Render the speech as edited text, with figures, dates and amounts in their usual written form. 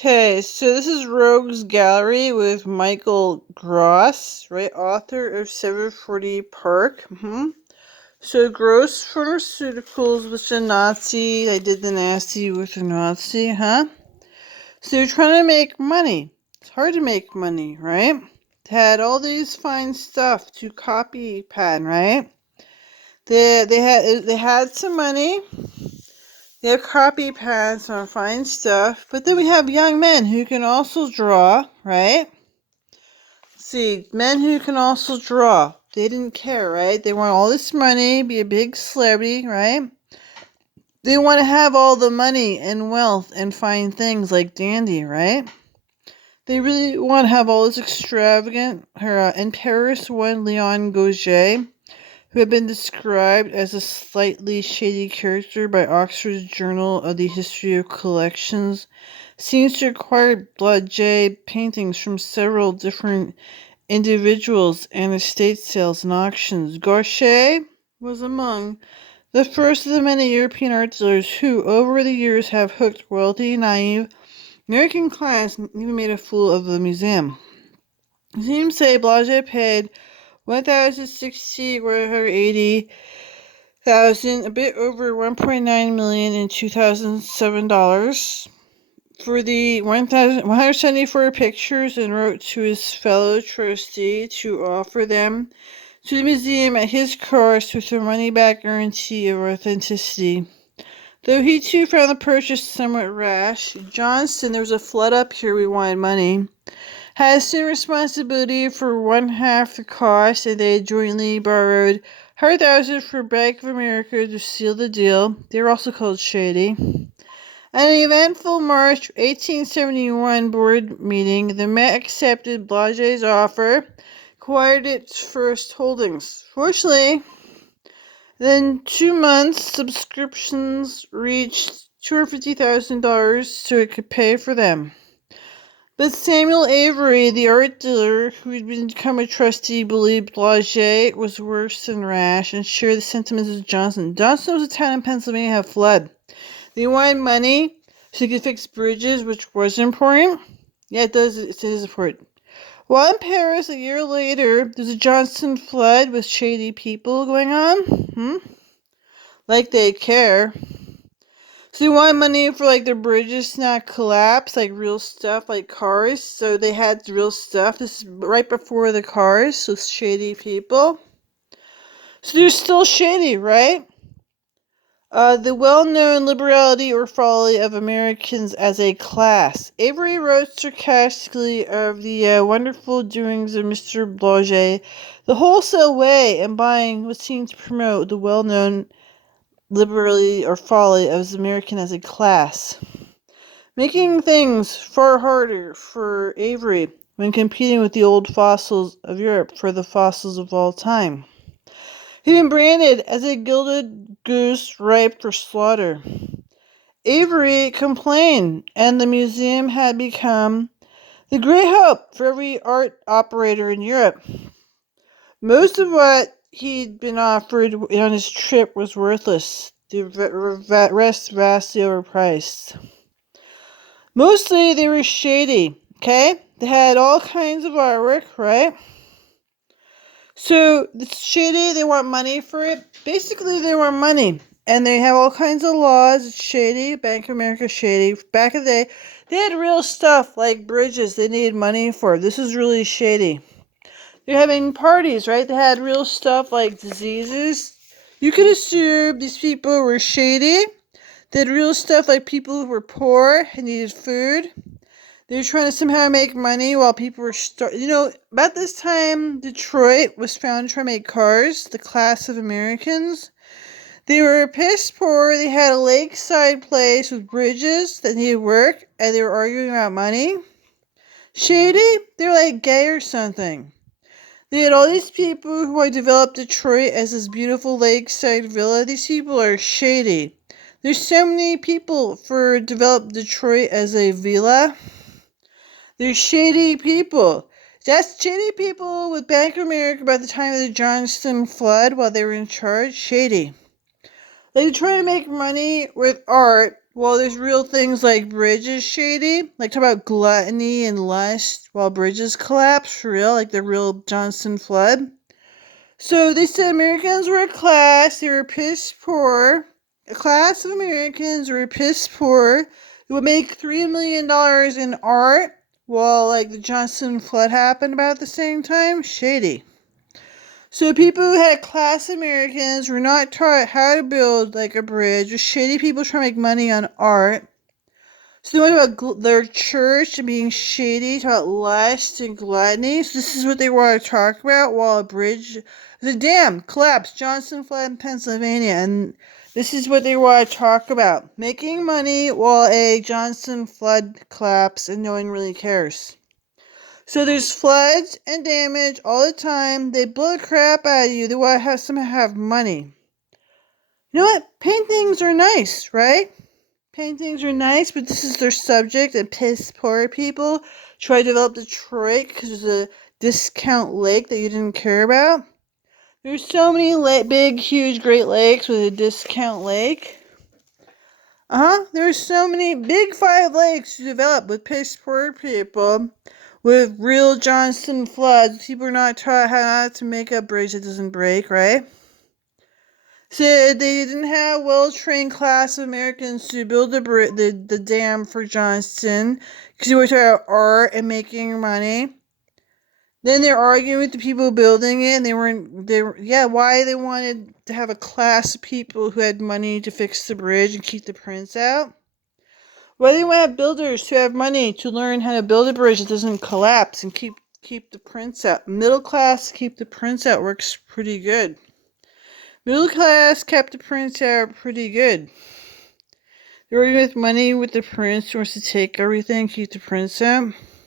Okay, so this is Rogues Gallery with Michael Gross, right? Author of 740 Park. So Gross Pharmaceuticals was a Nazi. I did the nasty with a Nazi, huh? So they're trying to make money. It's hard to make money, right? They had all these fine stuff to copy patent, right? They had some money. They have copy pads on fine stuff, but then we have young men who can also draw, right? See, men who can also draw. They didn't care, right? They want all this money, be a big celebrity, right? They want to have all the money and wealth and fine things like dandy, right? They really want to have all this extravagant. In Paris, one Leon Gauguin, who had been described as a slightly shady character by Oxford's Journal of the History of Collections, seems to acquire Blodgett paintings from several different individuals and estate sales and auctions. Gauguin was among the first of the many European art dealers who, over the years, have hooked wealthy, naive American clients and even made a fool of the museum. It seems to say Blodgett paid 1,060 or 80,000, a bit over 1.9 million in 2007 dollars for the 1,174 pictures, and wrote to his fellow trustee to offer them to the museum at his cost with a money-back guarantee of authenticity. Though he too found the purchase somewhat rash, Johnston, there was a flood up here, we wanted money, had assumed responsibility for one half the cost, and they jointly borrowed 100,000 for Bank of America to seal the deal. They were also called shady. At an eventful March 1871 board meeting, the Met accepted Blodgett's offer, acquired its first holdings. Fortunately, within 2 months, subscriptions reached $250,000 so it could pay for them. But Samuel Avery, the art dealer who had become a trustee, believed Blodgett was worse than rash and shared the sentiments of Johnson. Johnson was a town in Pennsylvania that had flood. They wanted money so they could fix bridges, which was important. Yeah, it is important. While in Paris a year later, there's a Johnson flood with shady people going on. Like they care. So they want money for like their bridges to not collapse, like real stuff, like cars. So they had real stuff. This is right before the cars, so shady people. So they're still shady, right? The well-known liberality or folly of Americans as a class. Avery wrote sarcastically of the wonderful doings of Mr. Blodgett. The wholesale way in buying was seen to promote the well-known liberality or folly of American as a class, making things far harder for Avery when competing with the old fossils of Europe for the fossils of all time. He'd been branded as a gilded goose ripe for slaughter. Avery complained, and the museum had become the great hope for every art operator in Europe. Most of what he'd been offered on his trip was worthless, the rest vastly overpriced. Mostly they were shady, okay? They had all kinds of artwork, right? So it's shady, they want money for it. Basically, they want money. And they have all kinds of laws. It's shady. Bank of America shady. Back in the day, they had real stuff like bridges they needed money for. This is really shady. They're having parties, right? They had real stuff like diseases. You could assume these people were shady. They had real stuff like people who were poor and needed food. They were trying to somehow make money while people were about this time, Detroit was found trying to make cars, the class of Americans. They were piss poor. They had a lakeside place with bridges that needed work, and they were arguing about money. Shady? They were like gay or something. They had all these people who had developed Detroit as this beautiful lakeside villa. These people are shady. There's so many people for developed Detroit as a villa. They're shady people. That's shady people with Bank of America by the time of the Johnston flood while they were in charge. Shady. They try to make money with art Well, there's real things like bridges shady. Like talk about gluttony and lust while bridges collapse for real, like the real Johnson flood. So they said Americans were a class, they were piss poor. A class of Americans were piss poor who would make $3 million in art while like the Johnson flood happened about the same time. Shady. So people who had class Americans were not taught how to build like a bridge. Just shady people trying to make money on art. So they went about their church and being shady, about lust and gluttony. So this is what they want to talk about while a bridge, the dam collapsed, Johnson flood in Pennsylvania, and this is what they want to talk about: making money while a Johnson flood collapse, and no one really cares. So there's floods and damage all the time. They blow the crap out of you. They want to have money. You know what? Paintings are nice, right? Paintings are nice, but this is their subject, and piss poor people try to develop Detroit because there's a discount lake that you didn't care about. There's so many big, huge Great Lakes with a discount lake. There's so many big 5 lakes to develop with piss poor people with real Johnson floods. People are not taught how not to make a bridge that doesn't break, right? So they didn't have well-trained class of Americans to build the dam for Johnston because they were talking about art and making money. Then they're arguing with the people building it, and why they wanted to have a class of people who had money to fix the bridge and keep the prince out. Why they want to have builders who have money to learn how to build a bridge that doesn't collapse and keep the prince out. Middle class keep the prince out works pretty good. Middle class kept the prince out pretty good. They were with money with the prince who wants to take everything, keep the prince out.